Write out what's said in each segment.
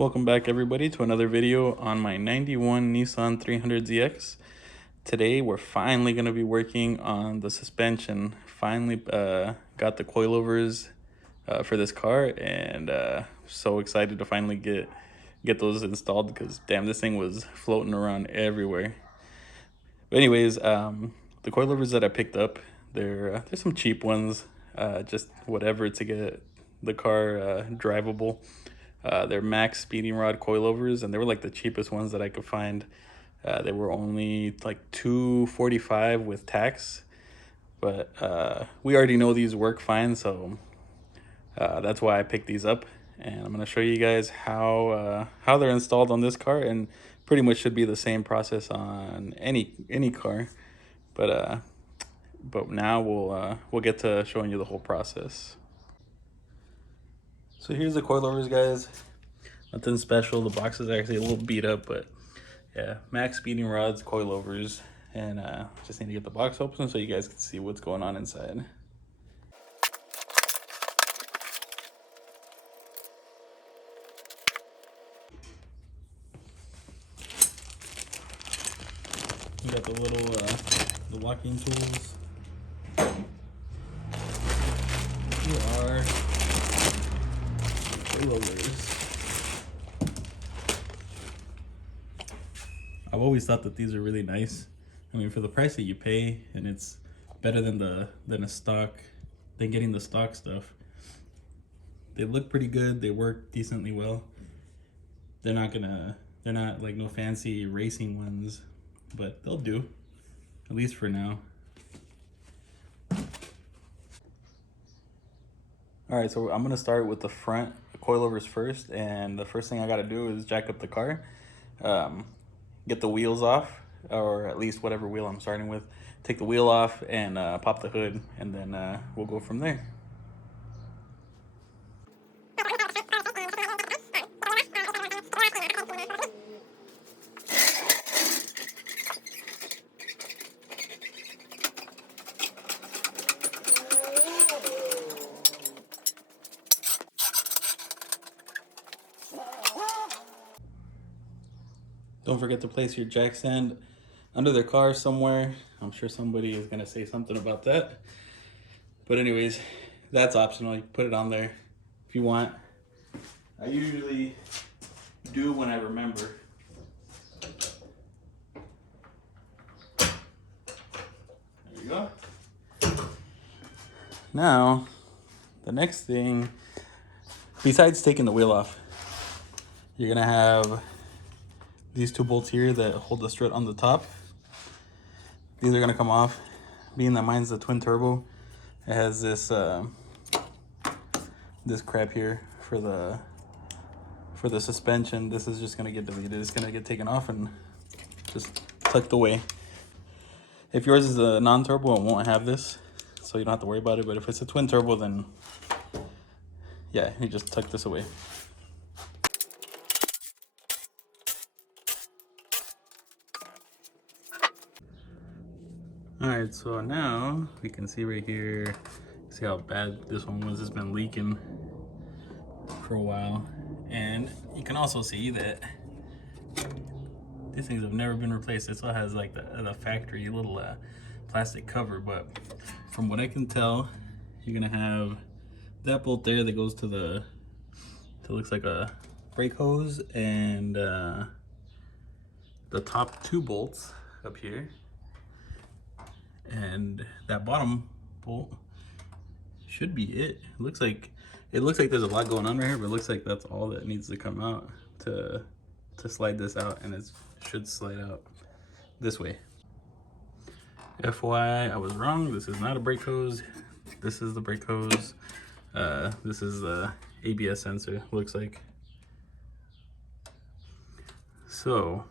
Welcome back everybody to another video on my 91 Nissan 300ZX. Today we're finally going to be working on the suspension. Finally got the coilovers for this car, and so excited to finally get those installed because damn, this thing was floating around everywhere. But anyways, the coilovers that I picked up, they're some cheap ones, just whatever to get the car drivable. They're max speeding rod coilovers, and they were like the cheapest ones that I could find. They were only like $245 with tax, but we already know these work fine, so that's why I picked these up. And I'm gonna show you guys how they're installed on this car, and pretty much should be the same process on any car. But now we'll get to showing you the whole process. So here's the coilovers, guys. Nothing special. The box is actually a little beat up, but yeah, max speeding rods, coilovers, and just need to get the box open so you guys can see what's going on inside. We got the little the locking tools. Here are coilovers. I've always thought that these are really nice. I mean, for the price that you pay, and it's better than getting the stock stuff. They look pretty good. They work decently well. They're not like no fancy racing ones, but they'll do, at least for now. All right, so I'm gonna start with the front coilovers first, and the first thing I gotta do is jack up the car, get the wheels off, or at least whatever wheel I'm starting with. Take the wheel off and pop the hood, and then we'll go from there. Don't forget to place your jack stand under the car somewhere. I'm sure somebody is gonna say something about that. But anyways, that's optional. You can put it on there if you want. I usually do when I remember. There you go. Now, the next thing, besides taking the wheel off, you're gonna have these two bolts here that hold the strut on the top. These are gonna come off. Being that mine's the twin turbo, it has this this crap here for the suspension. This is just gonna get deleted. It's gonna get taken off and just tucked away. If yours is a non-turbo, it won't have this, so you don't have to worry about it. But if it's a twin turbo, then yeah, you just tuck this away. All right, so now we can see right here, see how bad this one was. It's been leaking for a while. And you can also see that these things have never been replaced. It still has like the factory little plastic cover, but from what I can tell, you're gonna have that bolt there that goes to looks like a brake hose, and the top two bolts up here. And that bottom bolt should be it. It looks like there's a lot going on right here, but it looks like that's all that needs to come out to slide this out, and it should slide out this way. FYI, I was wrong. This is not a brake hose. This is the brake hose. This is the ABS sensor, looks like. So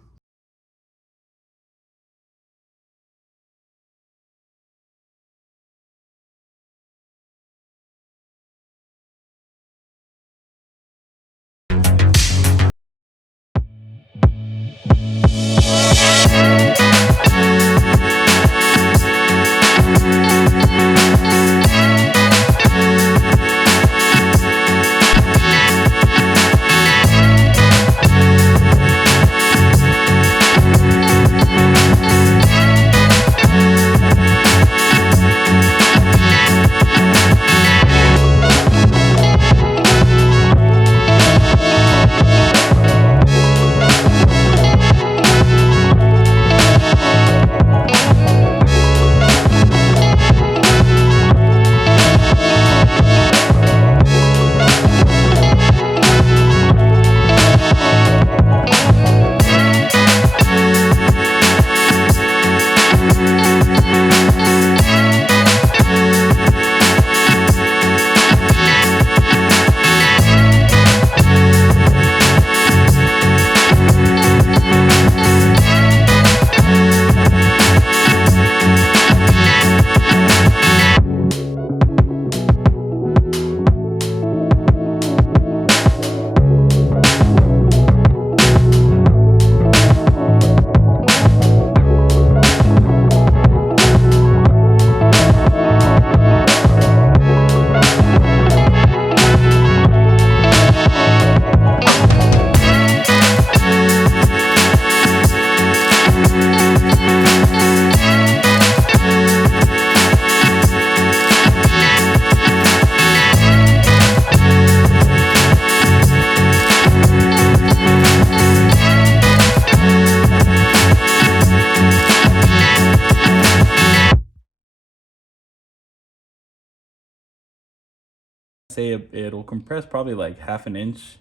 say it'll compress probably like half an inch,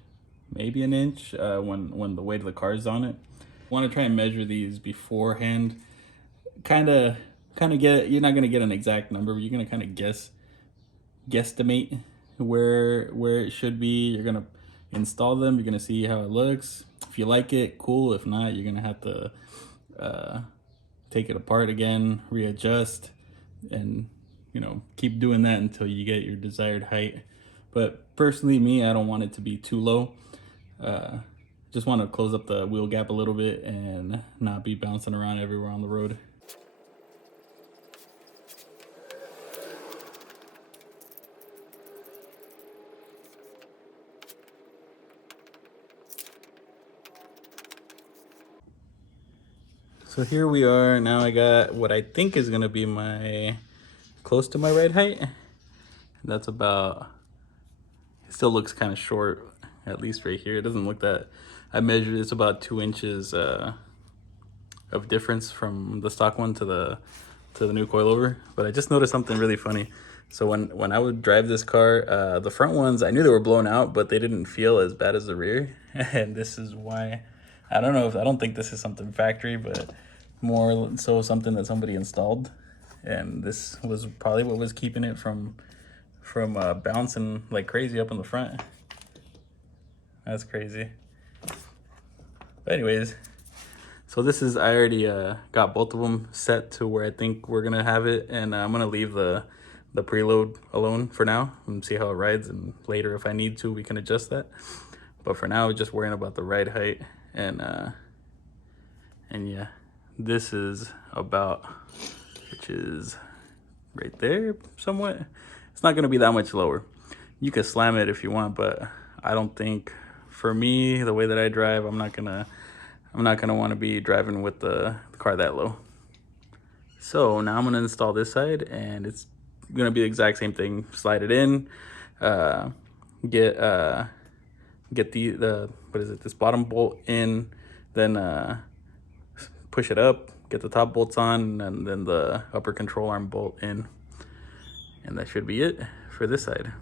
maybe an inch, when the weight of the car is on it. Want to try and measure these beforehand. Kind of get, you're not gonna get an exact number, but you're gonna kind of guesstimate where it should be. You're gonna install them. You're gonna see how it looks. If you like it, cool. If not, you're gonna have to take it apart again, readjust, and keep doing that until you get your desired height. But personally, me, I don't want it to be too low. Just want to close up the wheel gap a little bit and not be bouncing around everywhere on the road. So here we are. Now I got what I think is gonna be close to my ride height. That's about, it still looks kind of short, at least right here. It doesn't look that, I measured it's about 2 inches of difference from the stock one to the new coilover. But I just noticed something really funny. So when I would drive this car, the front ones, I knew they were blown out, but they didn't feel as bad as the rear. And this is why. I don't think this is something factory, but more so something that somebody installed. And this was probably what was keeping it from bouncing like crazy up in the front. That's crazy. But anyways, so this is, I already got both of them set to where I think we're gonna have it, and I'm gonna leave the preload alone for now and see how it rides, and later if I need to we can adjust that. But for now, just worrying about the ride height. And yeah, this is about, which is right there somewhat. It's not gonna be that much lower. You could slam it if you want, but I don't think, for me, the way that I drive, I'm not gonna want to be driving with the car that low. So now I'm gonna install this side, and it's gonna be the exact same thing. Slide it in, get the what is it, this bottom bolt in, then push it up, get the top bolts on, and then the upper control arm bolt in, and that should be it for this side.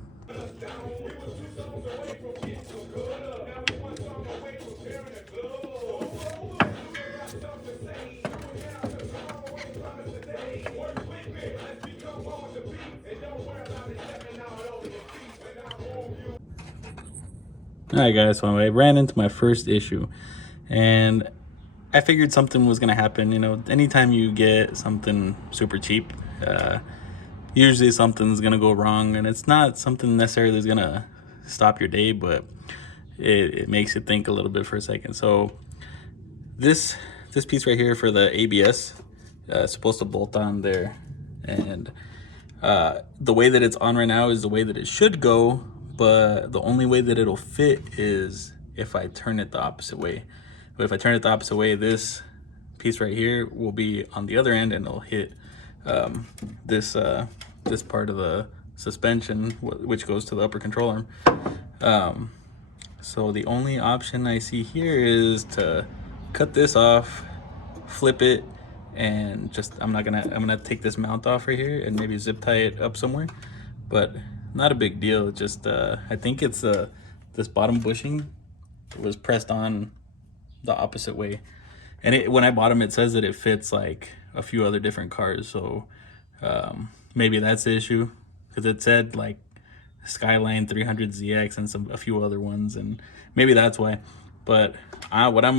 Alright guys, so I ran into my first issue, and I figured something was gonna happen. Anytime you get something super cheap, usually something's gonna go wrong, and it's not something necessarily that's gonna stop your day, but it makes you think a little bit for a second. So this piece right here for the ABS is supposed to bolt on there, and the way that it's on right now is the way that it should go, but the only way that it'll fit is if I turn it the opposite way. But if I turn it the opposite way, this piece right here will be on the other end, and it'll hit this part of the suspension, which goes to the upper control arm. So the only option I see here is to cut this off, flip it, and just I'm gonna take this mount off right here and maybe zip tie it up somewhere, but not a big deal. Just I think it's this bottom bushing was pressed on the opposite way, and when I bought them, it says that it fits like a few other different cars, so maybe that's the issue, because it said like Skyline 300ZX and a few other ones, and maybe that's why. But what I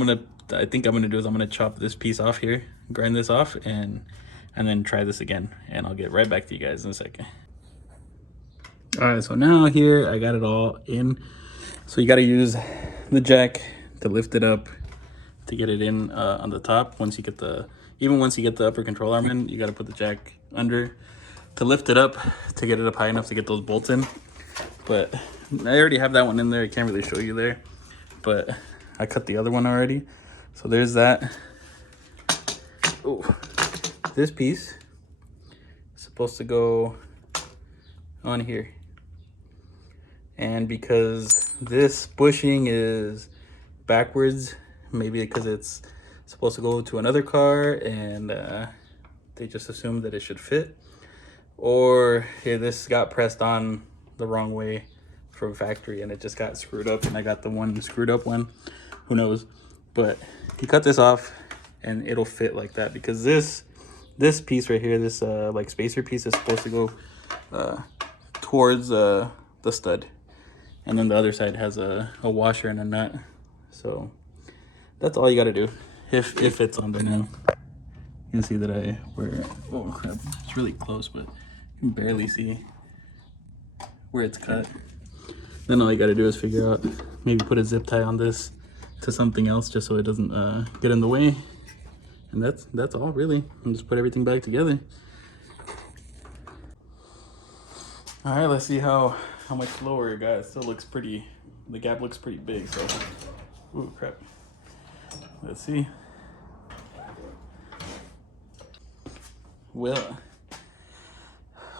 think I'm gonna do is I'm gonna chop this piece off here, grind this off, and then try this again, and I'll get right back to you guys in a second. All right, so now here I got it all in. So you got to use the jack to lift it up to get it in on the top. Once you get the upper control arm in, you got to put the jack under to lift it up, to get it up high enough to get those bolts in. But I already have that one in there. I can't really show you there, but I cut the other one already. So there's that. Oh, this piece is supposed to go on here. And because this bushing is backwards, maybe because it's supposed to go to another car, and they just assumed that it should fit, or this got pressed on the wrong way, from factory and it just got screwed up, and I got the one screwed up one. Who knows? But you cut this off and it'll fit like that, because this piece right here, this like spacer piece, is supposed to go towards the stud, and then the other side has a washer and a nut. So that's all you got to do if it's on there now. You can see that oh crap, it's really close, but you can barely see where it's cut. Then all you got to do is figure out, maybe put a zip tie on this to something else just so it doesn't get in the way. And that's all really. And just put everything back together. All right, let's see how much lower it got. It still looks pretty, the gap looks pretty big, so, ooh, crap. Let's see. Well,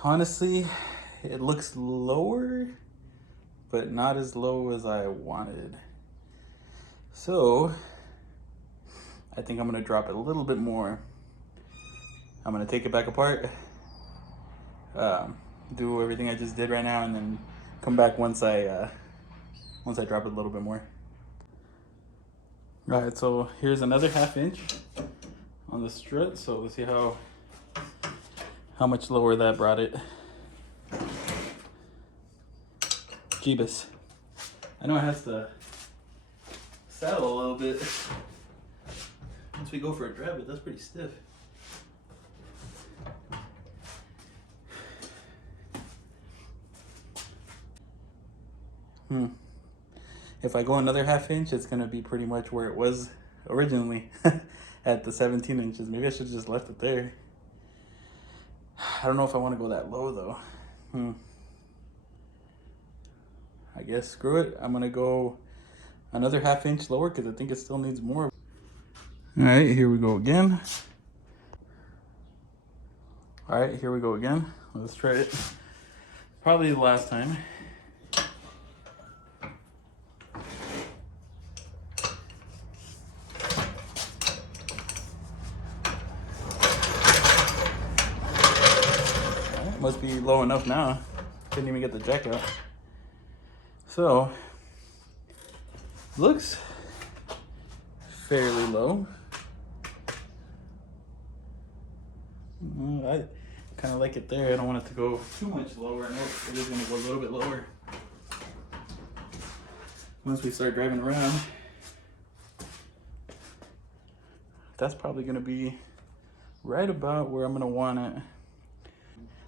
honestly, it looks lower, but not as low as I wanted. So, I think I'm gonna drop it a little bit more. I'm gonna take it back apart, do everything I just did right now, and then come back once I drop it a little bit more. All right, so here's another 1/2 inch on the strut. So let's see how much lower that brought it. Jeebus. I know it has to saddle a little bit once we go for a drive, but that's pretty stiff. If I go another 1/2 inch, it's gonna be pretty much where it was originally at the 17 inches. Maybe I should have just left it there. I don't know if I want to go that low though. I guess screw it. I'm gonna go another 1/2 inch lower because I think it still needs more. All right, here we go again. All right, here we go again. Let's try it. Probably the last time. Must be low enough now. Couldn't even get the jack out. So, looks fairly low. I kind of like it there. I don't want it to go too much lower. I know it is going to go a little bit lower once we start driving around. That's probably going to be right about where I'm going to want it.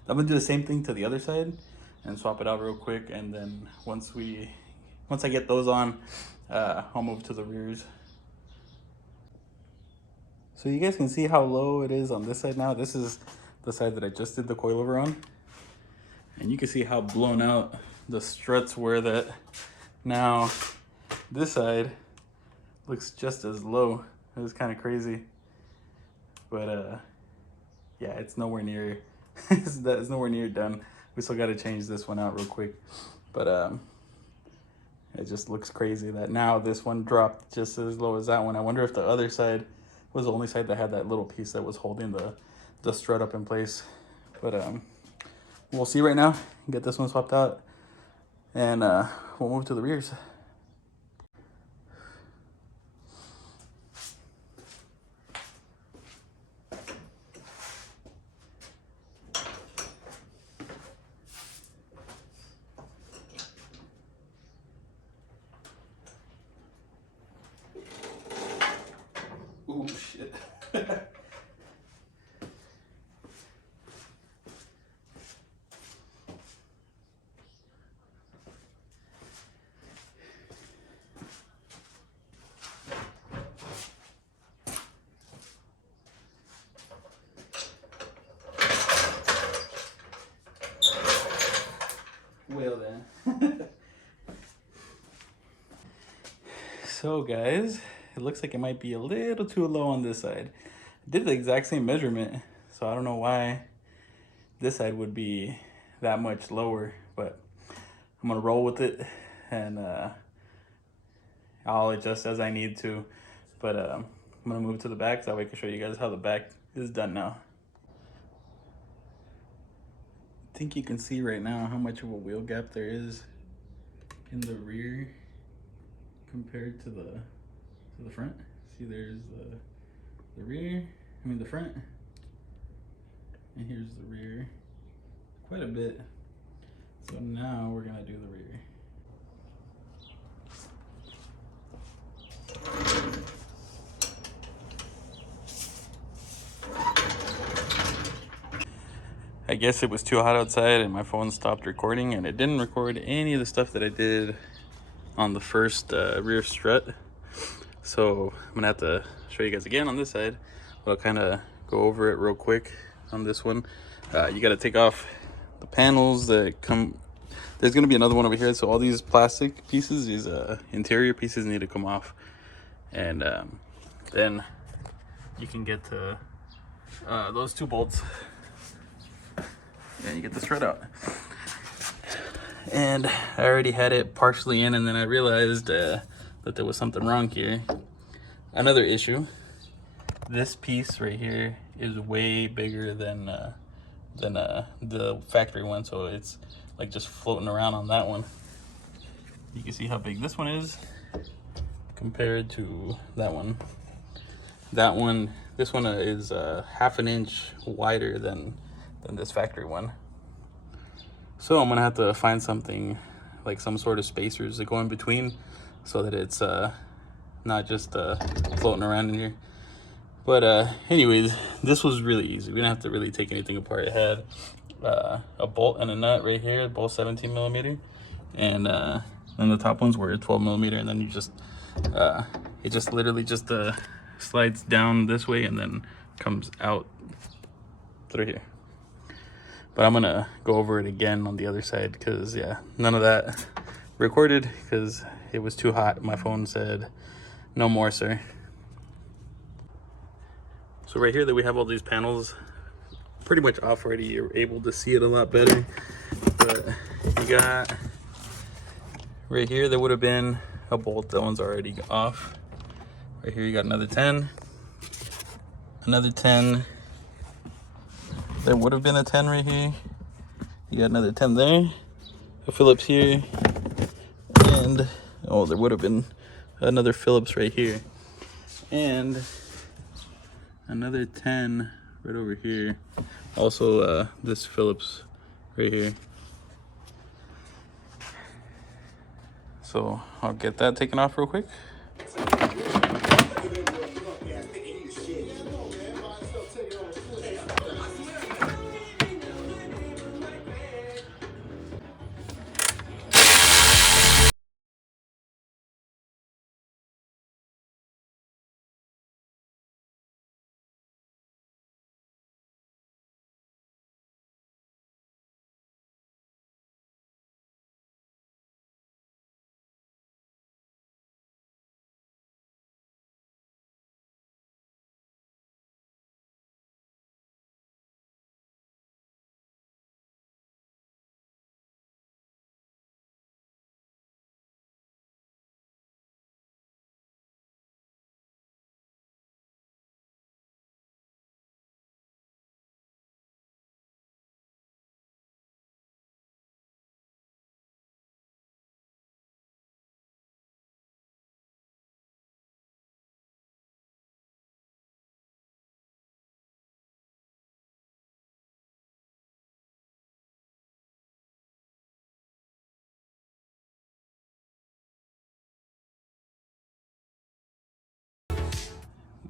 I'm gonna do the same thing to the other side and swap it out real quick, and then once I get those on, I'll move to the rears. So you guys can see how low it is on this side now. This is the side that I just did the coilover on, and you can see how blown out the struts were. That now this side looks just as low. It was kind of crazy, but yeah, it's nowhere near. It's nowhere near done. We still got to change this one out real quick, but it just looks crazy that now this one dropped just as low as that one. I wonder if the other side was the only side that had that little piece that was holding the strut up in place. But we'll see right now. Get this one swapped out, and we'll move to the rears. Oh shit. Well then. So guys, it looks like it might be a little too low on this side. I did the exact same measurement, so I don't know why this side would be that much lower, but I'm gonna roll with it, and I'll adjust as I need to. But I'm gonna move to the back so that way I can show you guys how the back is done now. I think you can see right now how much of a wheel gap there is. in the rear compared to the front. See, there's the rear, the front, and here's the rear, quite a bit. So now we're gonna do the rear. I guess it was too hot outside and my phone stopped recording, and it didn't record any of the stuff that I did on the first rear strut. So I'm gonna have to show you guys again on this side, but I'll kind of go over it real quick on this one. You got to take off the panels that come. There's gonna be another one over here, so all these plastic pieces, these interior pieces, need to come off, and then you can get to those two bolts, and you get the strut out. And I already had it partially in, and then I realized that there was something wrong here. Another issue: this piece right here is way bigger than the factory one, so it's like just floating around on that one. You can see how big this one is compared to that one. This one is half an inch wider than this factory one. So I'm gonna have to find something like some sort of spacers that go in between, so that it's not just floating around in here. But anyways, this was really easy. We didn't have to really take anything apart. It had a bolt and a nut right here, both 17 millimeter, and then the top ones were 12 millimeter, and then you just it just literally just slides down this way and then comes out through here. But I'm gonna go over it again on the other side, because yeah, none of that recorded because it was too hot. My phone said no more, sir. So right here that we have all these panels pretty much off already. You're able to see it a lot better. But you got right here, there would have been a bolt. That one's already off. Right here you got another 10. Another 10. There would have been a 10 right here. You got another 10 there. A Phillips here. And oh, there would have been another Phillips right here. And another 10 right over here. Also this Phillips right here. So I'll get that taken off real quick.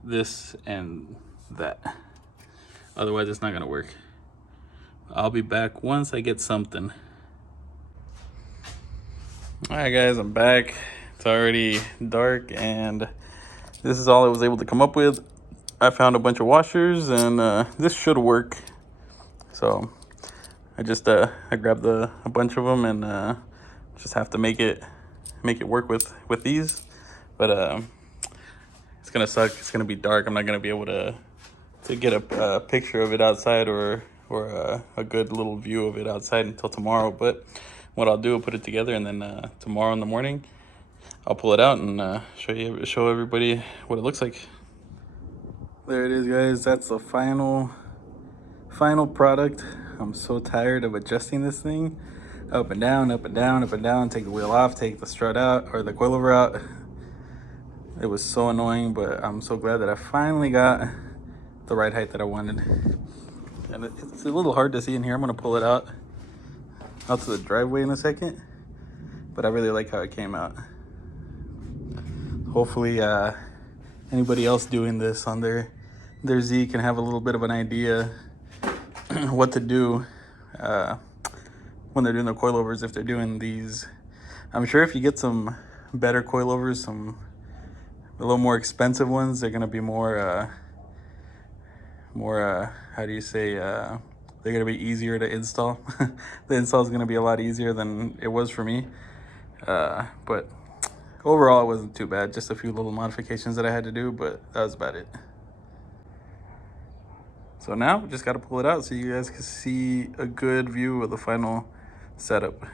This and that. Otherwise it's not gonna work. I'll be back once I get something. All right guys, I'm back. It's already dark and this is all I was able to come up with. I found a bunch of washers and this should work. So I just I grabbed a bunch of them and just have to make it work with these. But it's gonna suck. It's gonna be dark. I'm not gonna be able to get a picture of it outside or a good little view of it outside until tomorrow. But what I'll do, I'll put it together, and then tomorrow in the morning I'll pull it out and show everybody what it looks like. There it is, guys. That's the final product. I'm so tired of adjusting this thing. Up and down, up and down, up and down, take the wheel off, take the strut out, or the coilover out. It was so annoying, but I'm so glad that I finally got the ride height that I wanted. And it's a little hard to see in here. I'm gonna pull it out to the driveway in a second, but I really like how it came out. Hopefully anybody else doing this on their Z can have a little bit of an idea what to do when they're doing the coilovers, if they're doing these. I'm sure if you get some better coilovers, some a little more expensive ones, they're gonna be more how do you say, they're gonna be easier to install. The install is gonna be a lot easier than it was for me, but overall it wasn't too bad. Just a few little modifications that I had to do, but that was about it. So now we just got to pull it out so you guys can see a good view of the final setup.